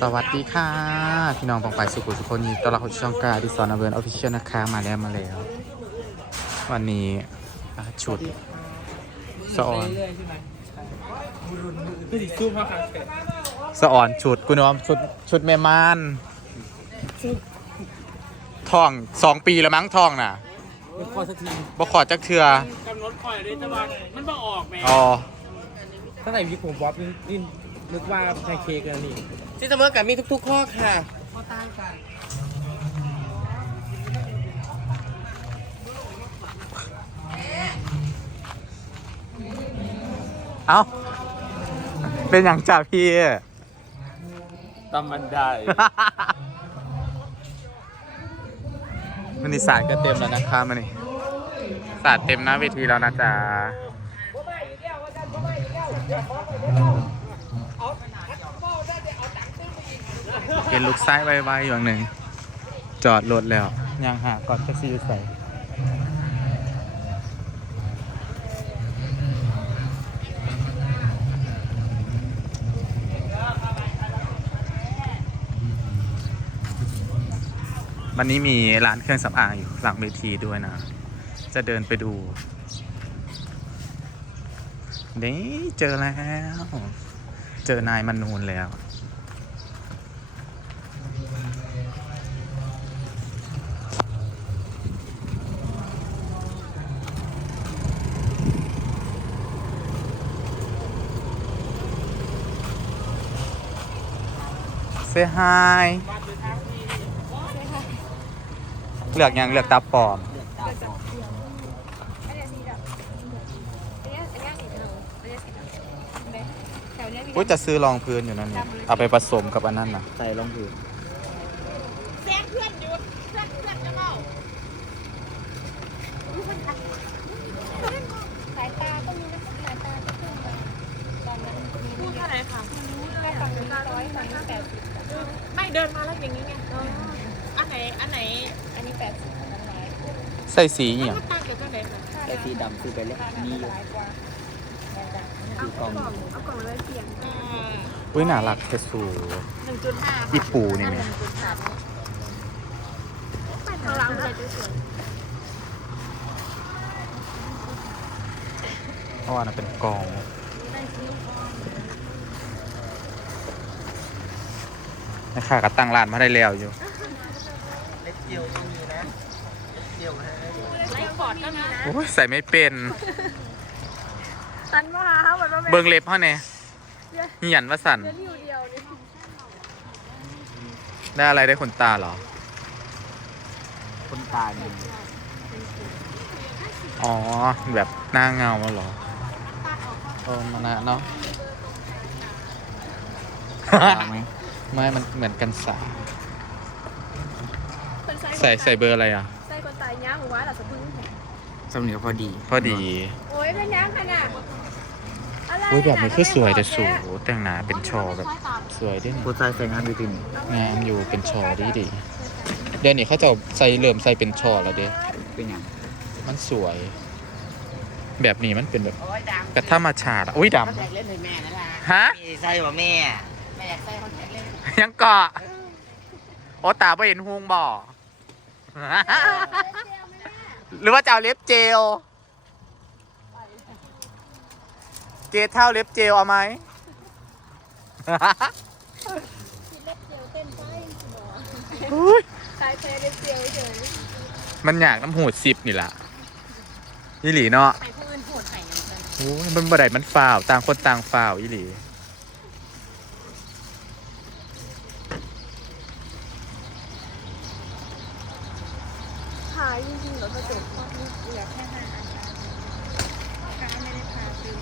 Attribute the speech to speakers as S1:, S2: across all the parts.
S1: สวัสดีค่ะ พี่น้องปองไปสุขุสุคนยินดีต้อนรับเข้าสู่ช่องกาดิสอนอเวิร์นออฟฟิเชียลนะคะมาแล้วมาแล้ว วันนี้อะชุดสะออน
S2: เรื่อยๆใช่ไหมใช่คือสิสู้พ่อครั้งเสร็จ
S1: สะออนชุดกูนึกว่าชุดชุดแม่ม่านทองสองปีแล้วมั้งทองน่ะ
S2: เป็นคอสักที
S1: บ่ขอจักเทือกำ
S2: หนดคอยเลยแต่ว่ามันบ่ออกแม่
S1: อ๋อ
S2: ตั้งแต่วิกผมบ๊อบนี่นี่นึกว่าแพนเค้กแล้วนี่
S3: ที่เสมอกับมีทุก ๆ ข้อค่ะ
S1: เอ้า เป็นอย่างจ่าพี่
S2: ตำมันได้
S1: มันนี่สาดก็เต็มแล้วนะคะมันนี่สาดเต็มหน้าเวทีแล้วนะจ๊ะเห็นลูกซ้ายไวๆอยู่อย่างหนึ่ง จอดรถแล้วยังหาก่อนจะซีใส่วันนี้มีร้านเครื่องสำอางอยู่หลังเวทีด้วยนะ จะเดินไปดูนี่เจอแล้ว เจอนายมนูนแล้ว Say hi เลือกยังเลือกตาปลอม
S4: อุ้ยสีดำอันเนี้ยอันเนี้ยสีดำอันเนี้ยสีดำเบ๊แถวเนี้ยมี
S1: กูจะซื้อรองพื้นอยู่นั่นนี่เอาไปผสมกับอันนั้นนะ
S3: ใส่รองพื้น
S4: แซงเพื่อนอยู่เพื่อนเพื่อนจะเมาสายตาต้องมีนะสายตาจะขึ้นมาตอนนั้นมีพูดอะไรค่ะแค่ฝั่งนี้ร้อยฝั่งนี้แปดสิบ
S5: ไม่เดินมาแล้วอย่างนี้ไงอันไหน อันไหน
S4: อันนี้แปดสิบอันนั้นร้อย
S1: ใส่สีอหย่าง
S5: ก็ตั้งเดี๋ยวก็ได้ค่ะ
S3: แต่สีดำคือไปเล่นมีอยู่
S4: ร้อยกว่า
S3: คือกล่อง
S5: เอากล่องเลยเสียง
S1: อุ้ยน่ารักแต่สู
S5: หนึ่งจุดห้า
S1: อีปูนี่ไหม
S5: ข้างหลังใส่สวย
S1: เพราะว่ามันเป็นกองนะคะก็ตั้งร้านมาได้แล้วอยู่
S3: เล็กเจียวก็มีนะเล็กเจียวฮะ
S5: ไลฟ์ฟอร์ ดก็มีนะ
S1: โอ้ยใส่ไม่เป็น
S5: ตันว่าฮะเหมือนว่า
S1: เบิงเล็บเขาเนี่ยเหียนว่าสั่น
S5: เป็นอยู่เดียวนี่
S1: ได้อะไรได้ขนตาเหรอ
S3: คนตาดี
S1: อ๋อ แบบหน้าเงาเหรอโอ้มานะเนาะ
S3: เอาไหม
S1: ไม่มันเหมือนกันใส่
S5: คน
S1: ใส่ใส่เบอร์อะไรอะ
S5: ใส่คนตายย่างหัวหลับสะพึ่ง
S3: สำเนียงพอดี
S1: พอดี
S5: โอ้ยเป็นย่างขนาดอะไร
S1: อุ้ยแบบนี้คือสวยแต่สูแต่งหนาเป็นชอแบบ สวยด้วย
S3: ผู้ชายใส่งานวิติน
S1: งามอยู่เป็นชอดีดีเดี๋ยวนี้เขาจะเอาใส่เริ่มใส่เป็นชอแล้วเด้
S3: เป็นอย่าง
S1: มันสวย แบบนี้มันเป็นแบบกระธรรมชาติอะอุ้ยด
S3: เล่นให้แม่นั่นแหละำ
S1: ฮะ
S3: ใส่ว่าแม่แม่อยากใส่คอนแทคเลนส์
S1: ยังเกาะโอ้ตาไปเห็นฮวงบ่ หรือว่าจะเอาเล็บเจลเกเท่าเล็บเจลเอาไหมอุ๊ย
S5: ตายแพ้เดียวเดียวเฉย
S1: มันอยากน้ำหูดสิบนี่ล่ะอีหลีเนาะ
S5: ไข่พื้นโหดไข่ยังไง
S1: โอ้ยมันบ่ได้มันฝ่าว ต่างคนต่างฝ่าวอีหลี
S5: ขายจริงๆเหรอกระจก
S4: เหลือแค่ห้าอันค้าไม่ได้พาซื้อ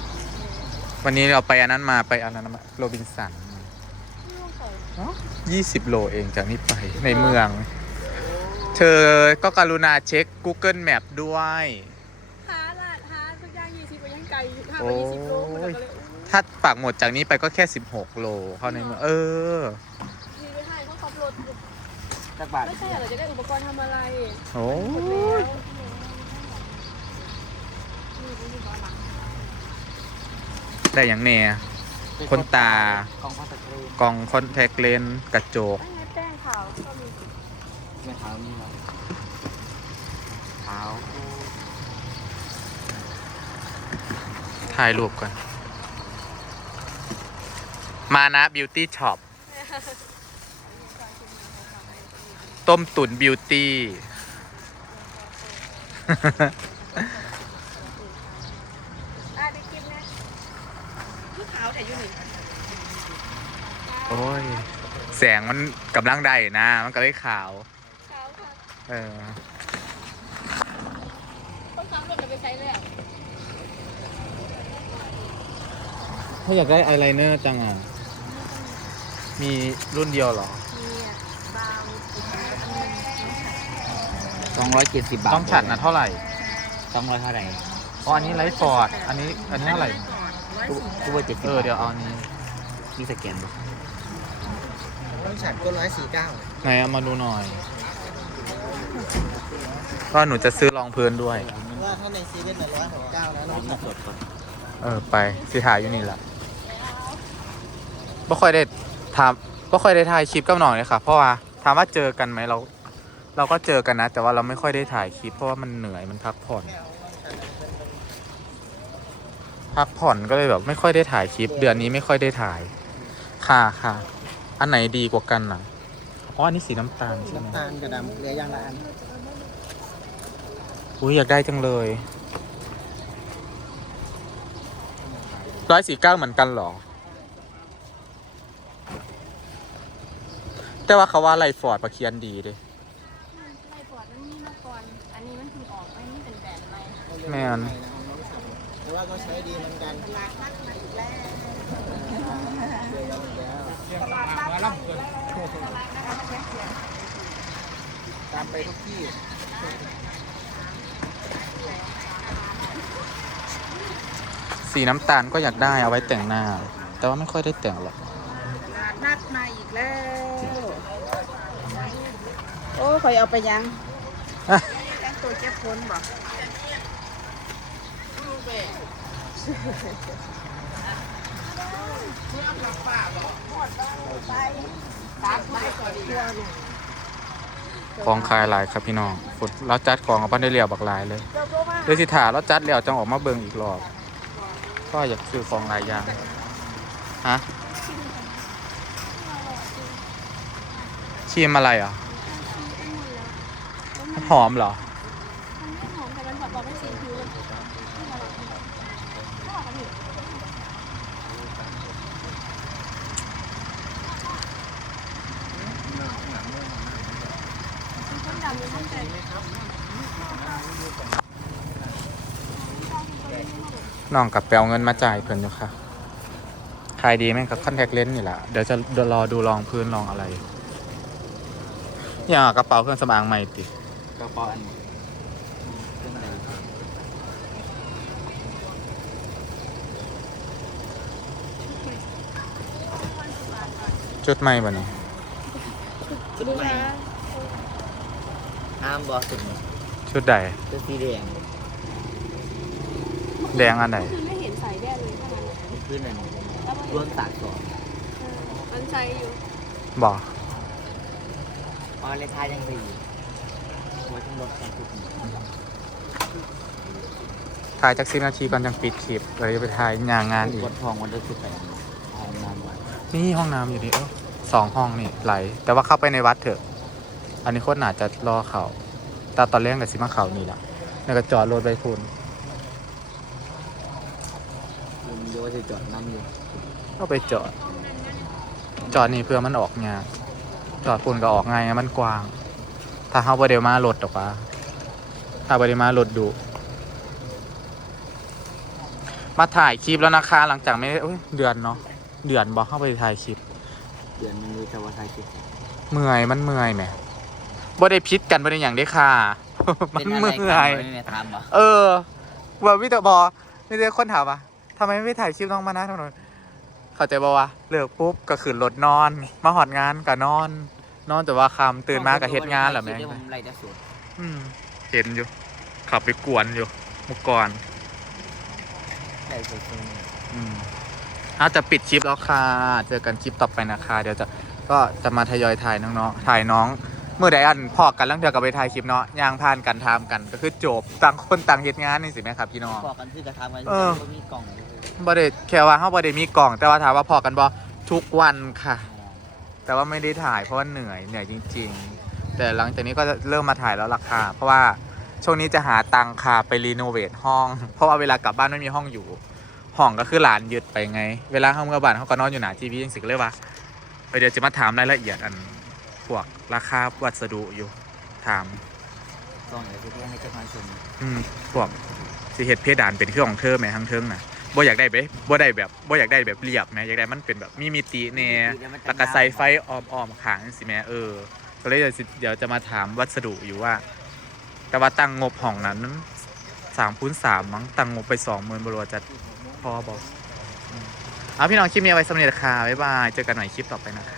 S1: วันนี้เราไปอันนั้นมาไปอันนั้นมาโรบินสันยี่สิบโลเองจากนี้ไปในเมือง เธอก็กรุณาเช็ค Google Map ด้วย
S5: หาลาดหาทุกอย่างยี่สิบไปยังไกลห้า
S1: โอ้
S5: ไปยี่สิบโลหมด
S1: ย
S5: เลย
S1: ถ้าปักหมดจากนี้ไปก็แค่ 16 โลเข้าในเมือง เออ
S5: มีไปให้เขาขับรถ
S3: จักบาท
S5: ไม่ใช่เหรอจะได้อุปกรณ์ทำอะไร
S1: โอ้
S5: หมด
S1: ย
S5: แล้ว
S1: ได้อย่างแน่คนตา
S3: กองคอนแทคเลน
S1: กล่องคอนแทคเลนส์กระจก
S4: ไม่แป้งขาวก็มี
S3: ไม่เท้านี่เราเท้า
S1: ถ่ายรูปก่อน มานะบิวตี้ช็อป ต้มตุ๋นบิวตี้
S4: อะได้คลิปนะ
S5: คือขาวแต่อยู่นี่
S1: โอ้ย แสงมันกำลังได้นะ มันก็เลยขาว
S4: ขาวค่ะ
S1: เออ
S4: ต้องทำรถจะไปใช้เลยอะ
S1: ถ้าอยากได้อายไลเนอร์จังอะ มีรุ่นเดียวเหรอ
S4: มีอะบางอีกอันนึง
S3: สองร้อยเจ็ดสิบบาท
S1: ต้องฉัดนะเท่าไหร่
S3: สองร้อยเท่าไหร่
S1: อ๋ออันนี้ไลฟ์ฟอร์ด อันนี้ อันนี้เท่าไหร่
S3: ตู้ว่าเจ็ดสิบ
S1: เออ เดี๋ยวเอาอันนี้
S3: มีสแกนปะ
S2: ต้อง ฉัดก็ร้อยสี่เก้า
S1: ไหนเอามาดูหน่อย ก็หนูจะซื้อรองพื้นด้วย
S2: ว่าถ้าในซีเว่นเนี่ยร้อยหกเก้านะน้อง
S3: เงินสดก่อน
S1: เออไปสิถ่ายอยู่นี่แหละไม่ค่อยได้ทำไม่ค่อยได้ถ่ายคลิปกับน้องเลยค่ะ เพราะว่าถามว่าเจอกันไหมเรา เราก็เจอกันนะ แต่ว่าเราไม่ค่อยได้ถ่ายคลิปเพราะว่ามันเหนื่อยมันพักผ่อน พักผ่อนก็เลยแบบไม่ค่อยได้ถ่ายคลิป เดือนนี้ไม่ค่อยได้ถ่าย ค่ะค่ะ อันไหนดีกว่ากันน่ะอ๋ออันนี้สีน้ำตาลใช่ไหม
S2: น้ำตาลกับดำเหลือยางละอัน
S1: อุ้ยอยากได้จังเลยร้อยสี่เก้าเหมือนกันเหรอ แต่ว่าเขาว่าไลฟอร์ดประเคียนดีเด้
S4: ไล่ปอดมันมีมาก่อน อันนี้มันถึงออกอันนี้เป็นแบรนด์ใหม่
S1: แม่น
S2: แต่ว่าก็ใช้ดีเหมือนกันเดี๋ยวยังอีกแล้ว ตามไปทุกที่
S1: สีน้ำตาลก็อยากได้เอาไว้แต่งหน้า แต่ว่าไม่ค่อยได้แต่งหรอก
S5: นัดมาอีกแล้ว โอ้คอยเอาไปยัง
S1: อะ
S5: แต่งตัวเจ็บคนบ่
S1: ของคายหลายครับพี่น้องฝนเราจัดของเอาไปได้เรียวบักหลายเลยเดี๋ยวสิถาเราจัดแล้วจังออกมาเบิ่งอีกรอบ ก็อยากซื้อของหลายอย่างฮะชิมอะไรอะหอมเหรอ
S4: มันไม่หอมแต่มันแบบบอกว่าสีผิวเลยไม่อร่อยไม่อร่อยค่ะพี่มันต้นดำเลยมั่นใจ
S1: น้องกับแปลเงินมาจ่ายเพิ่นอยู่ค่ะขายดีไหมกับคอนแทคเลนส์นี่แหละเดี๋ยวจะเดี๋ยวรอดูลองพื้นลองอะไร อย่างกระเป๋าเครื่องสำอางใหม่ติ
S3: กระเป๋าอันนี้เครื่องอะไร
S1: ชุดใหม่บ่นี่
S4: ดูนะ
S3: ห้ามบอสุด
S1: ชุดใด
S3: ตัวสีแดง
S1: แดงอันไหน
S4: คือไม่เห็นใส่แว่นเลยเท่านั้นแหละ
S3: ขึ้นอันนี้
S4: แล้วมัน
S3: ร่วมตากสอง
S4: เออมันใส่อยู่
S1: บอก
S3: ออนเลนไทายยังสี่หัวทั้งรถแค่ทุกนี้
S1: ถ่ายจากสิบนาทีก่อนจังปิดคลิปเลยจะไปถ่ายงานงานอีก
S3: กดทองวันเดือนสิบแปดทองนานวัน
S1: นี่ห้องน้ำอยู่นี่เออสองห้องนี่ไหล แต่ว่าเข้าไปในวัดเถอะ อันนี้โคตรหนาจะรอเขาแต่ตอนแรกกับสิมาเขานี่แหละแล้วก็จอดรถไปคุณ
S3: คุณโยจะจอดน้ำอยู่
S1: ก็ไปจอด จอดนี่เพื่อมันออกงานจอดคุณก็ออกง่ายไงมันกว้าง ถ้าเขาบเดมารถหรอกวะถ้าบเดมารถดูมาถ่ายคลิปแล้วนะคะ หลังจากไม่ได้เอ้ยเดือนเนาะเดือนบอกเข้าไปถ่ายคลิป
S3: เดือนหนึงรู้แต่ว่าไทยคิด
S1: เมื่อยมันเมื่อยแหมบ่ได้พิษกันบ่ได้อย่างได้ค่ะ มัน
S3: เป็นอะไร
S1: เมื่
S3: กั
S1: อย
S3: นไม่ได้ถามบ่
S1: เออว่าวิตาบอมีแต่คนถามว่า ทำไมไม่ถ่ายคลิปน้องมานะทำไมเข้าใจบ่วะเลิกปุ๊บก็ขึ้นรถนอน มาหอดงานก็นอน นอนแต่ว่าคำตื่นมาก็เฮ็ดงานเหรอแม่
S3: คิดได้ผมไล่แต่สุด
S1: อืมเห็นอยู่ ขับไปกวนอยู่เมื่อก่อน
S3: ไล่สุด
S1: อืมอาจะปิดคลิปแล้วค่ะ เจอกันคลิปต่อไปนะคะ เดี๋ยวจะก็จะมาทยอยถ่ายน้องๆถ่ายน้อง เมื่อใดอันพอกันแล้วเดี๋ยวก็ไปถ่ายคลิปเนาะยางผ่านกันทามกันก็คือจบต่างคนต่างเหตุงานนี่สิแม่ครับพี่น้อง
S3: บอกกันคือกระทำกัน
S1: เออ
S3: มีกล่อง
S1: บ่ได้แค่ว่าเฮาบ่ได้มีกล่อง แต่ว่าถามว่าพอกันบ่ทุกวันค่ะ แต่ว่าไม่ได้ถ่ายเพราะว่าเหนื่อยเหนื่อยจริง ๆ แต่หลังจากนี้ก็จะเริ่มมาถ่ายแล้วราคา เพราะว่าช่วงนี้จะหาตังค่ะไปรีโนเวทห้อง เพราะว่าเวลากลับบ้านไม่มีห้องอยู่ ห้องก็คือหลานยึดไปไง เวลาเข้าเมื่อบ้านเขาก็นอนอยู่หนาทีวียังสิก็เลยว่าเออเดี๋ยวจะมาถามรายละเอียดอัน พวกราคาวัสดุอยู่ถาม
S3: กล่องเดี๋ยวจะให้เจ้าของชม
S1: อืมพวกสิเฮ็ดเพดานเป็นเครื่องของเธอไหมทั้งเทิงน่ะบ่อยากได้แบบบ่ได้แบบบ่อยากได้แบบเรียบแหมอยากได้มันเป็นแบบมีมิติแน่แล้วก็ใส่ไฟอ้อมๆขางสิแหม่เออก็เลยเดี๋ยวสิเดี๋ยวจะมาถามวัสดุอยู่ว่า แต่ว่าตั้งงบห้องนั้นสามคูณสามมั้งตั้งงบไปสองหมื่นบรัวาจะพอบอกอืมเอาพี่น้องคลิปนี้เอาไว้สำเร็จค่ะบ๊ายบายเจอกันใหม่คลิปต่อไปนะคะ
S3: โอ้ยคิดว่า